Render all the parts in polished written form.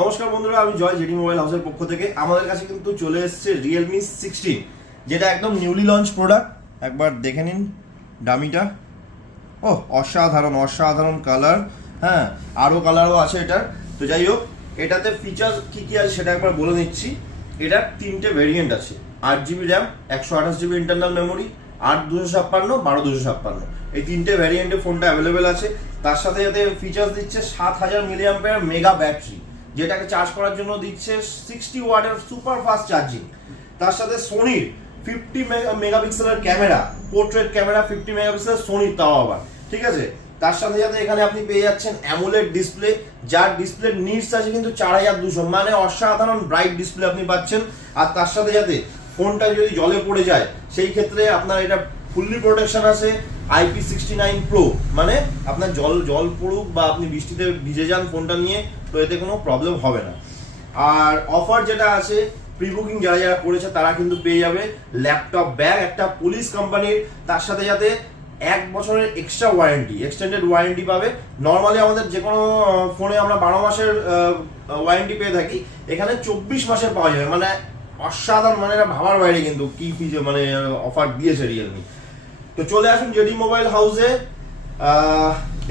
নমস্কার বন্ধুরা, আমি জয় জেডি মোবাইল হাউসের পক্ষ থেকে। আমাদের কাছে কিন্তু চলে এসেছে রিয়েলমি 16, যেটা একদম নিউলি লঞ্চ প্রোডাক্ট। একবার দেখে নিন ডামিটা। ও অসাধারণ অসাধারণ কালার। হ্যাঁ, আরও কালারও আছে এটার। তো যাই হোক, এটাতে ফিচার্স কী কী আছে সেটা একবার বলে নিচ্ছি। এটার 3টে ভেরিয়েন্ট আছে, 8GB RAM, 128GB internal memory, 8/256, 12/256। এই 3টে ভ্যারিয়েন্টে ফোনটা অ্যাভেলেবেল আছে। তার সাথে সাথে ফিচার্স দিচ্ছে 7000 মিলিঅ্যাম্পিয়ার মেগা ব্যাটারি, যেটাকে চার্জ করার জন্য দিচ্ছে 60 ওয়াটের সুপার ফাস্ট চার্জিং। তার সাথে সোনির 50 মেগাপিক্সেলের ক্যামেরা, পোর্ট্রেট ক্যামেরা 50 মেগাপিক্সেলের সোনির, তাও আবার ঠিক আছে। তার সাথে সাথে এখানে আপনি পেয়ে যাচ্ছেন অ্যামোলেড ডিসপ্লে, যার ডিসপ্লে নিটস আছে কিন্তু 4200, মানে অসাধারণ ব্রাইট ডিসপ্লে আপনি পাচ্ছেন। আর তার সাথে সাথে ফোনটা যদি জলে পড়ে যায় সেই ক্ষেত্রে আপনার এটা ফুললি প্রোটেকশন আছে IP69 Pro, মানে আপনার জল পড়ুক বা আপনি বৃষ্টিতে ভিজে যান ফোনটা নিয়ে, তো এতে কোনো প্রবলেম হবে না। আর অফার যেটা আছে, প্রি বুকিং যারা যারা করেছে তারা কিন্তু পেয়ে যাবে ল্যাপটপ ব্যাগ একটা পুলিশ কোম্পানির, তার সাথে সাথে 1 বছরের এক্সট্রা ওয়ারেন্টি, এক্সটেন্ডেড ওয়ারেন্টি পাবে। নর্মালি আমাদের যে কোনো ফোনে আমরা 12 মাসের ওয়ারেন্টি পেয়ে থাকি, এখানে 24 মাসের পাওয়া যাবে। মানে অসাধারণ, মানে এটা ভাবার বাইরে কিন্তু কি ফিচার মানে অফার দিয়েছে রিয়েলমি। তো চলে আসুন জেডি মোবাইল হাউসে।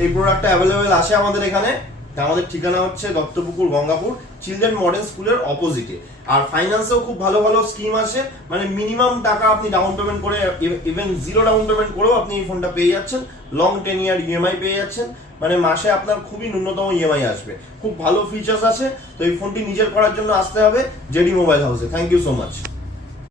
এই প্রোডাক্টটা অ্যাভেলেবেল আছে আমাদের এখানে। আমাদের ঠিকানা হচ্ছে দত্তপুকুর, গঙ্গাপুর, চিলড্রেন মডার্ন স্কুলের অপোজিটে। আর ফাইন্যান্সেও খুব ভালো ভালো স্কিম আছে, মানে মিনিমাম টাকা আপনি ডাউন পেমেন্ট করে, ইভেন 0 ডাউন পেমেন্ট করেও আপনি এই ফোনটা পেয়ে যাচ্ছেন। লং 10 ইয়ার ইএমআই পেয়ে যাচ্ছেন, মানে মাসে আপনার খুবই ন্যূনতম ইএমআই আসবে। খুব ভালো ফিচার্স আছে। তো এই ফোনটি নিজের করার জন্য আসতে হবে জেডি মোবাইল হাউসে। Thank you so much.